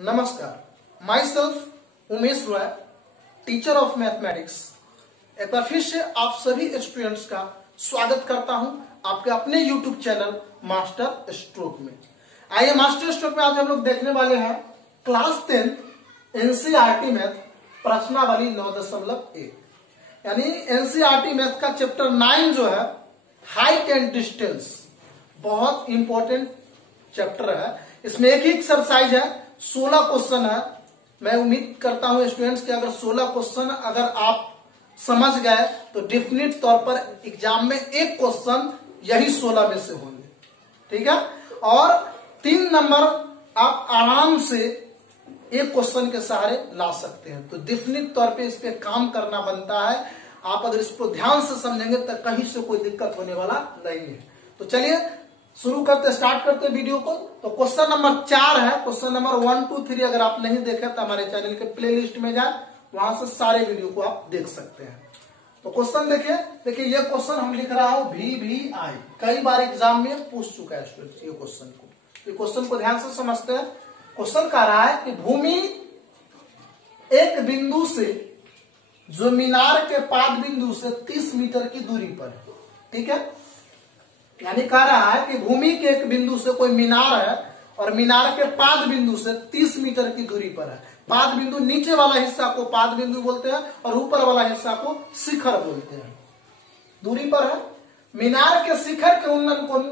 नमस्कार, my self Umesh Roy, teacher of mathematics. एक बार फिर से आप सभी स्टूडेंट्स का स्वागत करता हूं आपके अपने YouTube चैनल मास्टर स्ट्रोक में। आइए मास्टर स्ट्रोक में आज हम लोग देखने वाले हैं क्लास 10 एनसीईआरटी मैथ प्रश्नावली 9.1 यानी एनसीईआरटी मैथ का चैप्टर 9 जो है हाइट एंड डिस्टेंस, बहुत इंपॉर्टेंट चैप्टर है। इसमें एक ही एक्सरसाइज है, 16 क्वेश्चन है। मैं उम्मीद करता हूं स्टूडेंट्स कि अगर 16 क्वेश्चन अगर आप समझ गए तो डेफिनेट तौर पर एग्जाम में एक क्वेश्चन यही 16 में से होंगे, ठीक है। और 3 नंबर आप आराम से एक क्वेश्चन के सहारे ला सकते हैं। तो डेफिनेट तौर पे इस पे काम करना बनता है। आप अगर इसको ध्यान से समझेंगे तो कहीं से कोई दिक्कत होने वाला नहीं है। तो चलिए शुरू करते, स्टार्ट करते वीडियो को। तो क्वेश्चन नंबर 4 है। क्वेश्चन नंबर 1, 2, 3 अगर आप नहीं देखे तो हमारे चैनल के प्लेलिस्ट में जाए, वहां से सारे वीडियो को आप देख सकते हैं। तो क्वेश्चन देखिए ये क्वेश्चन हम लिख रहा हूं VVI, कई बार एग्जाम में पूछ चुका है स्टूडेंट्स ये क्वेश्चन को। ये क्वेश्चन को ध्यान से समझते हैं। क्वेश्चन कह रहा है कि भूमि एक बिंदु से जो मीनार के पाद बिंदु से 30 मीटर की दूरी पर है, ठीक है। यानी कह रहा है कि भूमि के एक बिंदु से कोई मीनार है और मीनार के पाद बिंदु से 30 मीटर की दूरी पर है। पाद बिंदु नीचे वाला हिस्सा को पाद बिंदु बोलते हैं और ऊपर वाला हिस्सा को शिखर बोलते हैं। दूरी पर है। मीनार के शिखर के उन्नयन कोण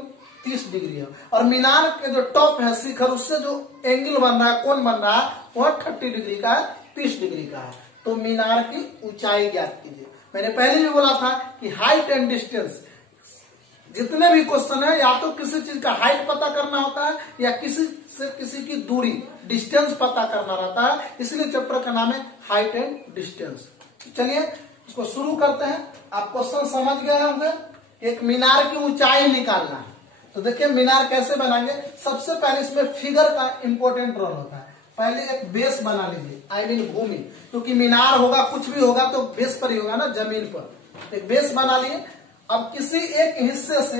30 डिग्री है और मीनार के जो टॉप है शिखर, उससे जो एंगल बन रहा है, कोण बन रहा है, वह 30 डिग्री का है, 30 डिग्री का है। तो मीनार की ऊंचाई ज्ञात कीजिए। मैंने पहले भी बोला था कि हाइट एंड डिस्टेंस, जितने भी क्वेश्चन है या तो किसी चीज का हाइट पता करना होता है या किसी से किसी की दूरी डिस्टेंस पता करना रहता है। इसलिए चैप्टर का नाम है हाइट एंड डिस्टेंस। चलिए इसको शुरू करते हैं। आप क्वेश्चन समझ गए होंगे। एक मीनार की ऊंचाई निकालना है। तो देखिए मीनार कैसे बनाएंगे। सबसे पहले इसमें फिगर का इंपॉर्टेंट रोल होता है। पहले एक बेस बना लीजिए, आई मीन भूमि, क्योंकि मीनार होगा कुछ भी होगा तो बेस पर ही होगा ना, जमीन पर। एक बेस बना लिए। अब किसी एक हिस्से से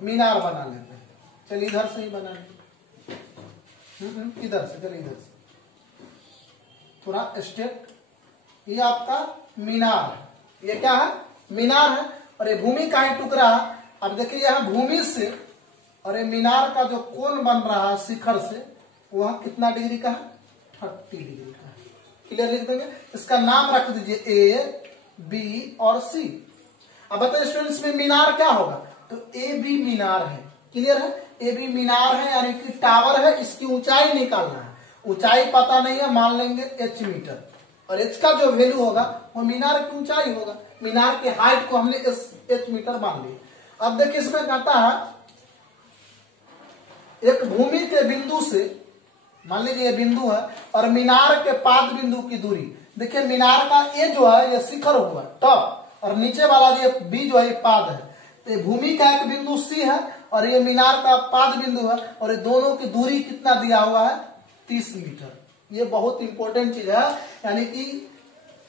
मीनार बना लेते हैं। चलिए इधर से ही बना लेते, इधर से, चलिए इधर से थोड़ा स्टेट। ये आपका मीनार है। ये क्या है? मीनार है। और ये भूमि का ही टुकड़ा है। अब देखिए यहां भूमि से और ये मीनार का जो कोण बन रहा है शिखर से, वह कितना डिग्री का है? 30 डिग्री का है। क्लियर लिख देंगे। इसका नाम रख दीजिए A, B और C। अब बताइए स्टूडेंट्स में मीनार क्या होगा? तो AB मीनार है। क्लियर है? AB मीनार है यानी कि टावर है। इसकी ऊंचाई निकालना है। ऊंचाई पता नहीं है, मान लेंगे H मीटर, और H का जो वैल्यू होगा वो मीनार की ऊंचाई होगा। मीनार की हाइट को हमने H मीटर मान लिया। अब देखिए इसमें कहता है एक भूमि के बिंदु से, मान लीजिए ये बिंदु है, और मीनार के पाद बिंदु की दूरी। देखिए मीनार का ये जो है ये शिखर हुआ टॉप, और नीचे वाला ये बी जो है ये पाद है। तो ये भूमि का एक बिंदु सी है और ये मीनार का पाद बिंदु है, और ये दोनों की दूरी कितना दिया हुआ है? 30 मीटर। ये बहुत इंपॉर्टेंट चीज है। यानी कि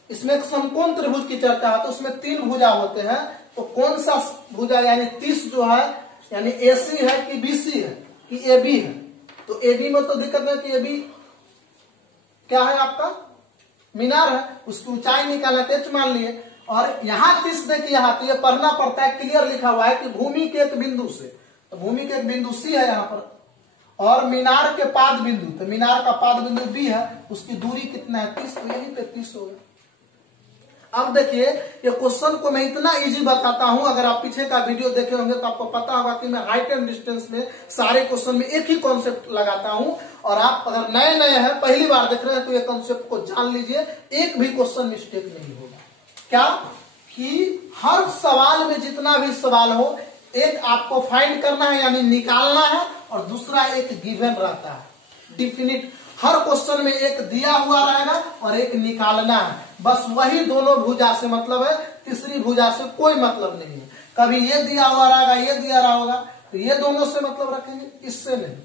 इसमें एक समकोण त्रिभुज की चर्चा है। तो उसमें 3 भुजा होते हैं। तो कौन सा भुजा यानी 30 जो है यानी AC है कि BC है कि AB है? तो AB में तो दिक्कत है कि AB क्या है आपका? मीनार है। उसकी ऊंचाई निकालना H मान लिए। और यहां 30 देखिए, यहां तो ये पढ़ना पड़ता है। क्लियर लिखा हुआ है कि भूमि के एक बिंदु से, तो भूमि के एक बिंदु C है यहाँ पर, और मीनार के पाद बिंदु, तो मीनार का पाद बिंदु B है, उसकी दूरी कितना है? 30। तो यही पे 30 होगा। अब देखिए ये क्वेश्चन को मैं इतना इजी बताता हूं, अगर आप पीछे का वीडियो देखे होंगे तो आपको पता होगा कि मैं हाइट एंड डिस्टेंस में सारे क्वेश्चन में एक ही कॉन्सेप्ट लगाता हूं। और आप अगर नए हैं, पहली बार देख रहे हैं, तो ये कॉन्सेप्ट को जान लीजिए, एक भी क्वेश्चन मिस्टेक नहीं होगा। क्या कि हर सवाल में जितना भी सवाल हो, एक आपको फाइंड करना है यानी निकालना है, और दूसरा एक गिवन रहता है डिफिनिट। हर क्वेश्चन में एक दिया हुआ रहेगा और एक निकालना है। बस वही दोनों भुजा से मतलब है, तीसरी भुजा से कोई मतलब नहीं है। कभी ये दिया हुआ रहेगा, ये दिया रहा होगा, तो ये दोनों से मतलब रखेंगे, इससे नहीं।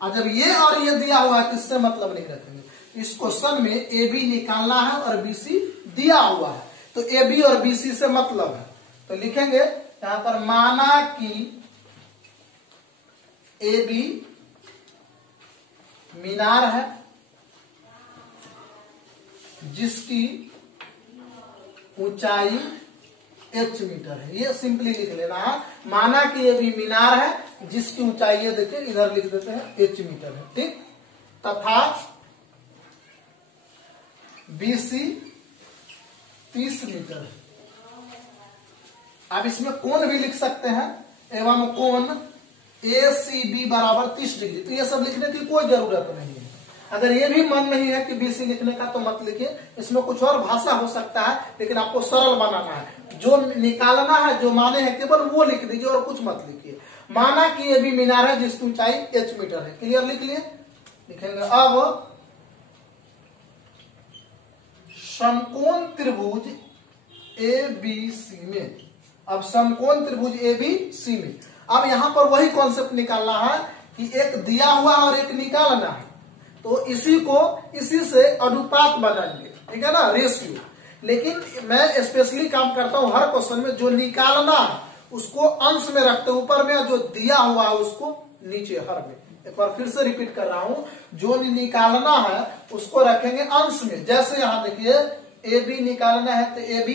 और जब ये और ये दिया हुआ है, इससे मतलब नहीं रखेंगे। इस क्वेश्चन में AB निकालना है और BC दिया हुआ है, तो AB और BC से मतलब है। तो लिखेंगे यहां पर, माना कि AB मीनार है जिसकी ऊंचाई h मीटर है। ये सिंपली लिख लेना है। माना कि ये भी मीनार है जिसकी ऊंचाई ये देखिए इधर लिख देते हैं h मीटर है, ठीक। तथा BC 30 मीटर है। अब इसमें कोण भी लिख सकते हैं, एवं कोण ACB बराबर 30 डिग्री। तो ये सब लिखने की कोई जरूरत नहीं है। अगर ये भी मन नहीं है कि BC लिखने का तो मत लिखिए, इसमें कुछ और भाषा हो सकता है, लेकिन आपको सरल बनाना है। जो निकालना है, जो माने हैं, केवल वो लिख दीजिए और कुछ मत लिखिए। माना कि ये भी मीनार है जिसकी ऊंचाई h मीटर है। क्लियर, लिख लिए। लिखेंगे अब समकोण त्रिभुज ABC में, अब समकोण त्रिभुज ABC में, अब यहां पर वही कॉन्सेप्ट निकालना है कि एक दिया हुआ और एक निकालना है, तो इसी से अनुपात बनाएंगे, ठीक है ना, रेशियो। लेकिन मैं स्पेशली काम करता हूं हर क्वेश्चन में, जो निकालना है उसको अंश में रखते, ऊपर में, जो दिया हुआ है उसको नीचे, हर में। एक बार फिर से रिपीट कर रहा हूं, जो निकालना है उसको रखेंगे अंश में। जैसे यहां देखिए AB निकालना है तो AB,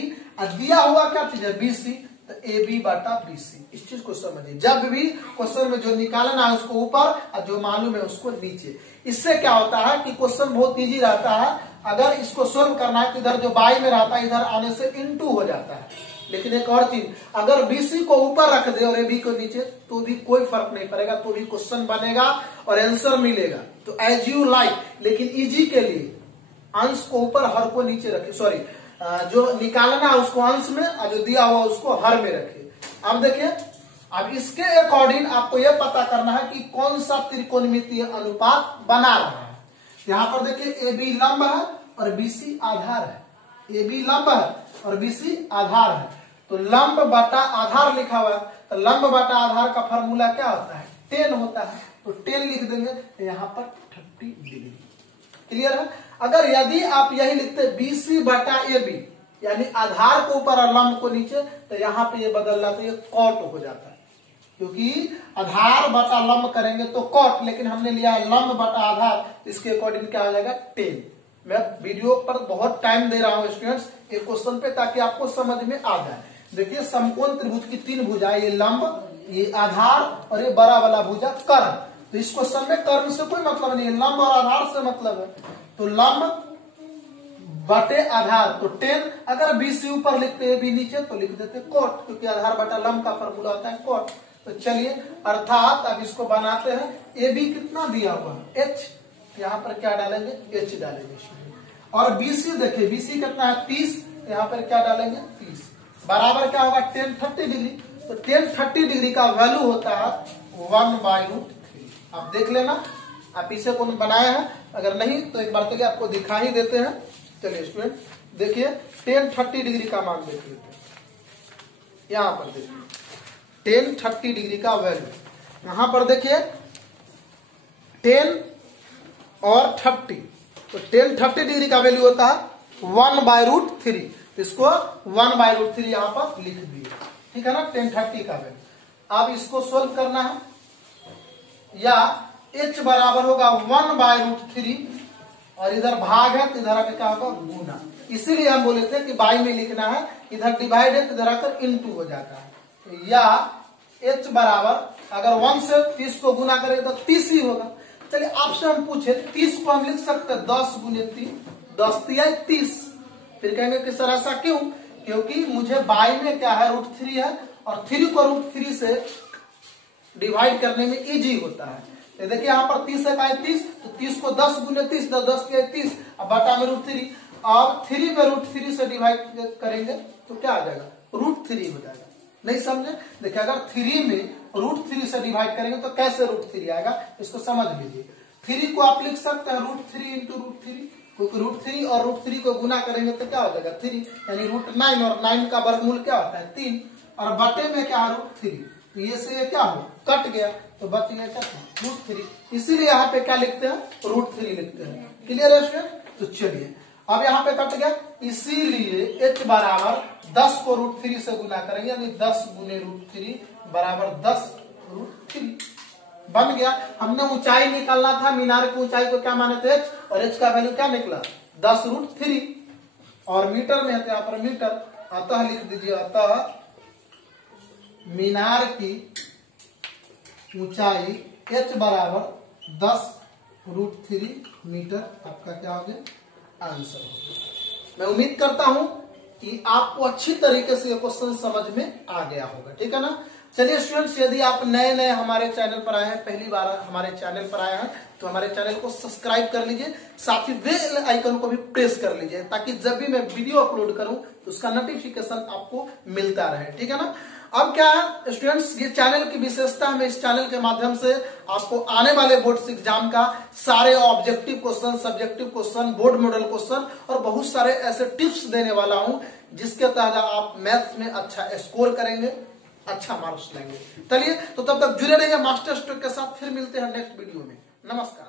दिया हुआ क्या चीज है BC, तो AB बटा BC। इस चीज को समझिए, जब भी क्वेश्चन में जो निकालना है उसको ऊपर और जो मालूम है उसको नीचे। इससे क्या होता है कि क्वेश्चन बहुत इजी रहता है। अगर इसको सोल्व करना है तो इधर जो बाई में रहता है इधर आने से इनटू हो जाता है। लेकिन एक और चीज, अगर BC को ऊपर रख दे और AB को नीचे तो भी कोई फर्क नहीं पड़ेगा, तो भी क्वेश्चन बनेगा और आंसर मिलेगा। तो एज यू लाइक, लेकिन इजी के लिए अंश को ऊपर, हर को नीचे रखे। सॉरी, जो निकालना है उसको अंश में और जो दिया हुआ उसको हर में रखे। अब देखिए, अब इसके अकॉर्डिंग आपको यह पता करना है कि कौन सा त्रिकोणमितीय अनुपात बना रहा है। यहां पर देखिए AB लंब है और BC आधार है। AB लंब है और BC आधार है, तो लंब बटा आधार लिखा हुआ है, तो लंब बटा आधार का फॉर्मूला क्या होता है, 10 होता है। तो 10 लिख देंगे, तो यहां पर 30 डिग्री। क्लियर है। अगर यदि आप यही लिखते BC बटा AB, यानी आधार को ऊपर और लंब को नीचे, तो यहां पे ये बदल जाता है, ये कॉट हो जाता है। क्योंकि आधार बटा लंब करेंगे तो कॉट, लेकिन हमने लिया है लंब बटा आधार, इसके अकॉर्डिंग क्या हो जाएगा 10। मैं वीडियो पर बहुत टाइम दे रहा हूं स्टूडेंट्स एक क्वेश्चन पे, ताकि आपको समझ में आ जाए। देखिए समकोण त्रिभुज की 3 भुजाएं, ये लंब, ये आधार और ये बड़ा वाला भुजा कर्ण। तो इस क्वेश्चन में कर्ण से कोई मतलब नहीं है, लंब और आधार से मतलब है। तो लंब बटे आधार, तो 10। अगर BC ऊपर लिखते AB नीचे तो लिख देते कॉट, क्योंकि आधार बटा लंब का फॉर्मूला होता है कॉट। तो चलिए, अर्थात अब इसको बनाते हैं। AB कितना दिया हुआ है H, यहाँ पर क्या डालेंगे H डालेंगे। और BC देखिए, BC कितना है 30, यहाँ पर क्या डालेंगे 30, बराबर क्या होगा 10 30 डिग्री। तो 10 30 डिग्री का वैल्यू होता है 1/√3। आप देख लेना, आप इसे कौन बनाया है, अगर नहीं तो एक बार चलिए आपको दिखा ही देते हैं। चलिए स्टूडेंट देखिए, 10 30 डिग्री का मान देख लेते हैं। यहां पर देखिए 10 30 डिग्री का वैल्यू, यहां पर देखिए 10 और 30, तो 10 30 डिग्री का वैल्यू होता है 1/√3। इसको 1/√3 यहां पर लिख दिए, ठीक है ना, 10 30 का वैल्यू। अब इसको सोल्व करना है, या H बराबर होगा 1/√3 और इधर भाग है तो इधर आकर क्या होगा गुना। इसीलिए हम बोले थे कि बाई में लिखना है, इधर डिवाइड है तो इधर आकर इनटू हो जाता है। तो या H बराबर अगर 1 से 30 को गुना करें तो 30 ही होगा। चलिए आपसे हम पूछे 30 को हम लिख सकते हैं 10 गुने 3, 10 तिया 30। फिर कहेंगे कि सर ऐसा क्यों, क्योंकि मुझे बाई में क्या है √3 है और 3 को √3 से डिवाइड करने में इजी होता है। तो देखिए यहाँ पर 30 है 30, तो 30 को 10 गुने 30, 10 के 30, अब बटा में √3। अब 3 में √3 से डिवाइड करेंगे तो क्या आ जाएगा √3 हो जाएगा। नहीं समझे, देखिए अगर 3 में √3 से डिवाइड करेंगे तो कैसे √3 आएगा, इसको समझ लीजिए। 3 को आप लिख सकते हैं √3 इंटू √3, क्योंकि √3 और √3 को गुना करेंगे तो क्या हो जाएगा 3, यानी √9, और 9 का वर्गमूल क्या होता है 3, और बटे में क्या है √3, तो ये से ये क्या हो कट गया तो बच गया क्या √3। इसीलिए यहाँ पे क्या लिखते हैं √3 लिखते हैं। क्लियर है स्टूडेंट। तो चलिए अब यहाँ पे कट गया, इसीलिए H बराबर 10 को √3 से गुना करेंगे, यानी 10 गुने √3 बराबर 10 √3। बन गया। हमने ऊंचाई निकालना था, मीनार की ऊंचाई को क्या माने थे h, और h का वैल्यू क्या निकला 10√3, और मीटर में है तो यहाँ पर मीटर, अतः लिख दीजिए, अतः मीनार की ऊंचाई h बराबर 10√3 मीटर, आपका क्या हो गया आंसर हो गया। मैं उम्मीद करता हूं कि आपको अच्छी तरीके से ये क्वेश्चन समझ में आ गया होगा, ठीक है ना। चलिए स्टूडेंट्स, यदि आप नए नए हमारे चैनल पर आए हैं, पहली बार हमारे चैनल पर आए हैं, तो हमारे चैनल को सब्सक्राइब कर लीजिए, साथ ही बेल आइकन को भी प्रेस कर लीजिए, ताकि जब भी मैं वीडियो अपलोड करूं तो उसका नोटिफिकेशन आपको मिलता रहे, ठीक है ना। अब क्या है स्टूडेंट्स, ये चैनल की विशेषता है, मैं इस चैनल के माध्यम से आपको आने वाले बोर्ड एग्जाम का सारे objective question, subjective question, board model question और बहुत सारे ऐसे टिप्स देने वाला हूं, जिसके तहत आप मैथ्स में अच्छा स्कोर करेंगे, अच्छा मार्क्स लेंगे। चलिए, तो तब तक जुड़े रहिए मास्टर स्ट्रोक के साथ, फिर मिलते हैं नेक्स्ट वीडियो में। नमस्कार।